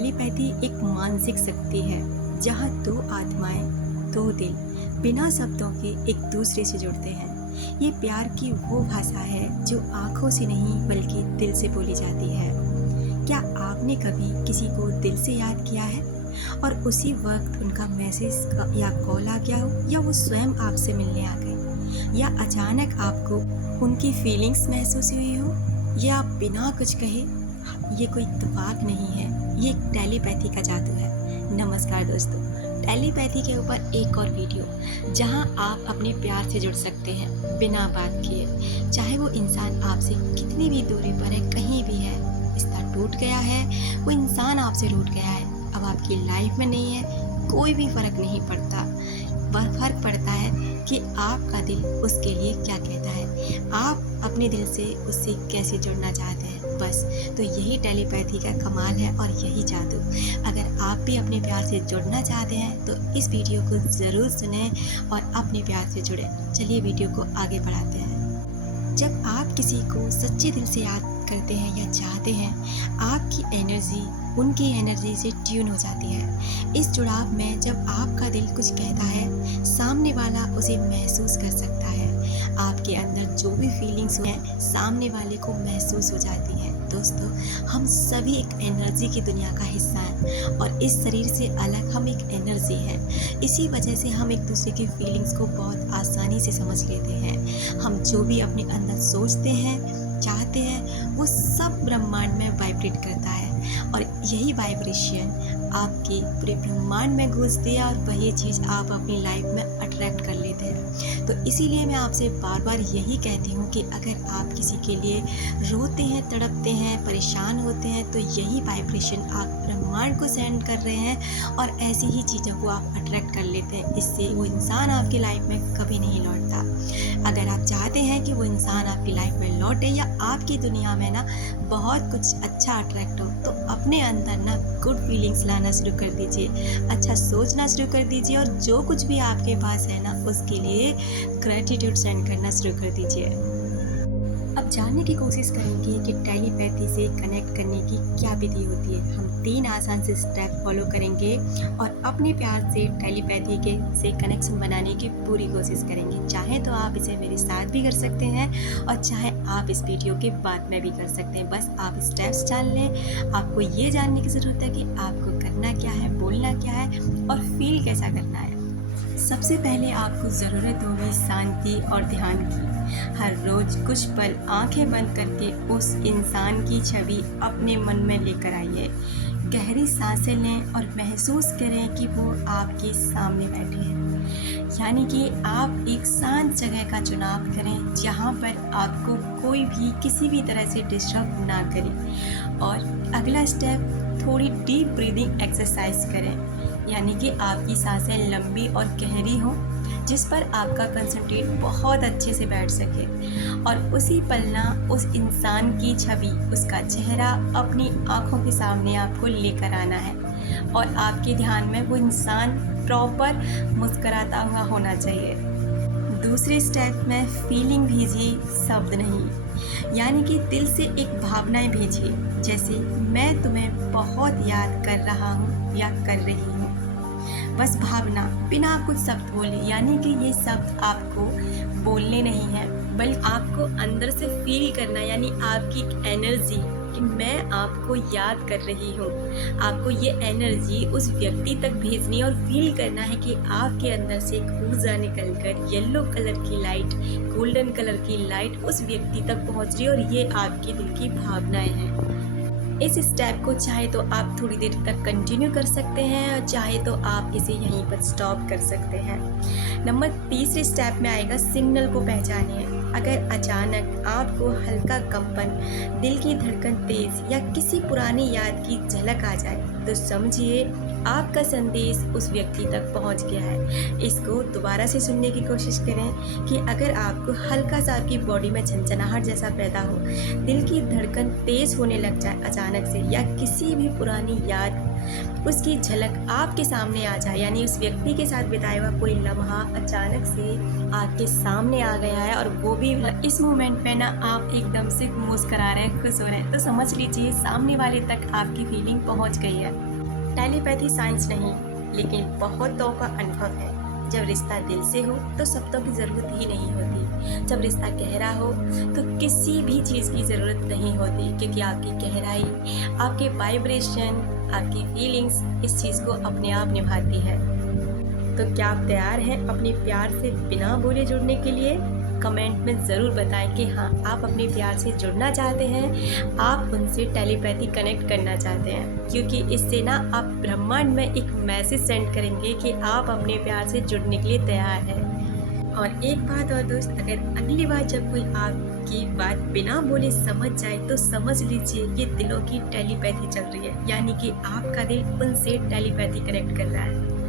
Telepathy एक मानसिक शक्ति है जहाँ दो आत्माएं, दो दिल बिना शब्दों के एक दूसरे से जुड़ते हैं। ये प्यार की वो भाषा है जो आंखों से नहीं बल्कि दिल से बोली जाती है। क्या आपने कभी किसी को दिल से याद किया है और उसी वक्त उनका मैसेज या कॉल आ गया हो, या वो स्वयं आपसे मिलने आ गए, या अचानक आपको उनकी फीलिंग्स महसूस हुई हो, या बिना कुछ कहे? ये कोई इत्तेफाक नहीं है, ये एक टेलीपैथी का जादू है। नमस्कार दोस्तों, टेलीपैथी के ऊपर एक और वीडियो जहां आप अपने प्यार से जुड़ सकते हैं बिना बात किए। चाहे वो इंसान आपसे कितनी भी दूरी पर है, कहीं भी है, रिश्ता टूट गया है, वो इंसान आपसे रूठ गया है, अब आपकी लाइफ में नहीं है, कोई भी फ़र्क नहीं पड़ता। वह फ़र्क पड़ता है कि आपका दिल उसके लिए क्या कहता है, आप अपने दिल से उससे कैसे जुड़ना चाहते हैं। बस तो यही टेलीपैथी का कमाल है और यही जादू। अगर आप भी अपने प्यार से जुड़ना चाहते हैं तो इस वीडियो को ज़रूर सुनें और अपने प्यार से जुड़ें। चलिए वीडियो को आगे बढ़ाते हैं। जब आप किसी को सच्चे दिल से याद करते हैं या चाहते हैं, आपकी एनर्जी उनकी एनर्जी से ट्यून हो जाती है। इस जुड़ाव में जब आपका दिल कुछ कहता है, सामने वाला उसे महसूस कर सकता है। आपके अंदर जो भी फीलिंग्स हैं, सामने वाले को महसूस हो जाती हैं। दोस्तों, हम सभी एक एनर्जी की दुनिया का हिस्सा हैं और इस शरीर से अलग हम एक एनर्जी हैं। इसी वजह से हम एक दूसरे की फीलिंग्स को बहुत आसानी से समझ लेते हैं। हम जो भी अपने अंदर सोचते हैं, चाहते हैं, वो सब ब्रह्मांड में वाइब्रेट करता है और यही वाइब्रेशन आपके पूरे ब्रह्मांड में घुसती है और वही चीज़ आप अपनी लाइफ में अट्रैक्ट कर लेते हैं। तो इसीलिए मैं आपसे बार बार यही कहती हूँ कि अगर आप किसी के लिए रोते हैं, तड़पते हैं, परेशान होते हैं, तो यही वाइब्रेशन आप ब्रह्मांड को सेंड कर रहे हैं और ऐसी ही चीज़ों को आप अट्रैक्ट कर लेते हैं। इससे वो इंसान आपकी लाइफ में कभी नहीं लौटता। अगर आप चाहते हैं कि वो इंसान आपकी लाइफ में लौटे या आपकी दुनिया में ना बहुत कुछ अच्छा अट्रैक्ट हो, तो अपने अंदर ना गुड फीलिंग्स लाना शुरू कर दीजिए, अच्छा सोचना शुरू कर दीजिए और जो कुछ भी आपके पास है ना, उसके लिए ग्रैटिट्यूड सेंड करना शुरू कर दीजिए। अब जानने की कोशिश करेंगे कि टेलीपैथी से कनेक्ट करने की क्या विधि होती है। हम 3 आसान से स्टेप फॉलो करेंगे और अपने प्यार से टेलीपैथी के से कनेक्शन बनाने की पूरी कोशिश करेंगे। चाहे तो आप इसे मेरे साथ भी कर सकते हैं और चाहे आप इस वीडियो के बाद में भी कर सकते हैं। बस आप स्टेप्स जान लें। आपको ये जानने की ज़रूरत है कि आपको करना क्या है, बोलना क्या है और फील कैसा करना है। सबसे पहले आपको ज़रूरत होगी शांति और ध्यान की। हर रोज़ कुछ पल आंखें बंद करके उस इंसान की छवि अपने मन में लेकर आइए। गहरी सांसें लें और महसूस करें कि वो आपके सामने बैठे हैं। यानी कि आप एक शांत जगह का चुनाव करें जहाँ पर आपको कोई भी किसी भी तरह से डिस्टर्ब ना करे। और अगला स्टेप, थोड़ी डीप ब्रीदिंग एक्सरसाइज करें, यानी कि आपकी सांसें लंबी और गहरी हों जिस पर आपका कंसंट्रेट बहुत अच्छे से बैठ सके। और उसी पल ना उस इंसान की छवि, उसका चेहरा अपनी आँखों के सामने आपको लेकर आना है और आपके ध्यान में वो इंसान प्रॉपर मुस्कराता हुआ होना चाहिए। दूसरे स्टेप में फीलिंग भेजिए, शब्द नहीं, यानी कि दिल से एक भावनाएं भेजिए, जैसे मैं तुम्हें बहुत याद कर रहा हूँ या कर रही हूँ। बस भावना, बिना कुछ शब्द बोले, यानी कि ये शब्द आपको बोलने नहीं है बल्कि आपको अंदर से फील करना, यानी आपकी एनर्जी कि मैं आपको याद कर रही हूँ। आपको ये एनर्जी उस व्यक्ति तक भेजनी और फील करना है कि आपके अंदर से एक ऊर्जा निकलकर येलो कलर की लाइट, गोल्डन कलर की लाइट उस व्यक्ति तक पहुँच रही है और ये आपके दिल की भावनाएं हैं। इस स्टेप को चाहे तो आप थोड़ी देर तक कंटिन्यू कर सकते हैं और चाहे तो आप इसे यहीं पर स्टॉप कर सकते हैं। नंबर 3 स्टेप में आएगा सिग्नल को पहचानिए। अगर अचानक आपको हल्का कंपन, दिल की धड़कन तेज या किसी पुरानी याद की झलक आ जाए तो समझिए आपका संदेश उस व्यक्ति तक पहुंच गया है। इसको दोबारा से सुनने की कोशिश करें कि अगर आपको हल्का सा आपकी बॉडी में झंझनाहट जैसा पैदा हो, दिल की धड़कन तेज़ होने लग जाए अचानक से, या किसी भी पुरानी याद उसकी झलक आपके सामने आ जाए, यानी उस व्यक्ति के साथ बिताया हुआ कोई लम्हा अचानक से आपके सामने आ गया है और वो भी इस मोमेंट पे ना आप एकदम से मुस्कुरा रहे हैं, खुश हो रहे हैं, तो समझ लीजिए सामने वाले तक आपकी फीलिंग पहुंच गई है। टेलीपैथी साइंस नहीं, लेकिन बहुतों का अनुभव है। जब रिश्ता दिल से हो तो शब्दों की ज़रूरत ही नहीं होती। जब रिश्ता गहरा हो तो किसी भी चीज़ की ज़रूरत नहीं होती, क्योंकि आपकी गहराई, आपके वाइब्रेशन, आपकी फीलिंग्स इस चीज़ को अपने आप निभाती है। तो क्या आप तैयार हैं अपने प्यार से बिना बोले जुड़ने के लिए? कमेंट में ज़रूर बताएं कि हाँ, आप अपने प्यार से जुड़ना चाहते हैं, आप उनसे टेलीपैथी कनेक्ट करना चाहते हैं, क्योंकि इससे ना आप ब्रह्मांड में एक मैसेज सेंड करेंगे कि आप अपने प्यार से जुड़ने के लिए तैयार हैं। और एक बात और दोस्त, अगर अगली बार जब कोई आपकी बात बिना बोले समझ जाए तो समझ लीजिए ये दिलों की टेलीपैथी चल रही है, यानी कि आपका दिल उनसे टेलीपैथी कनेक्ट कर रहा है।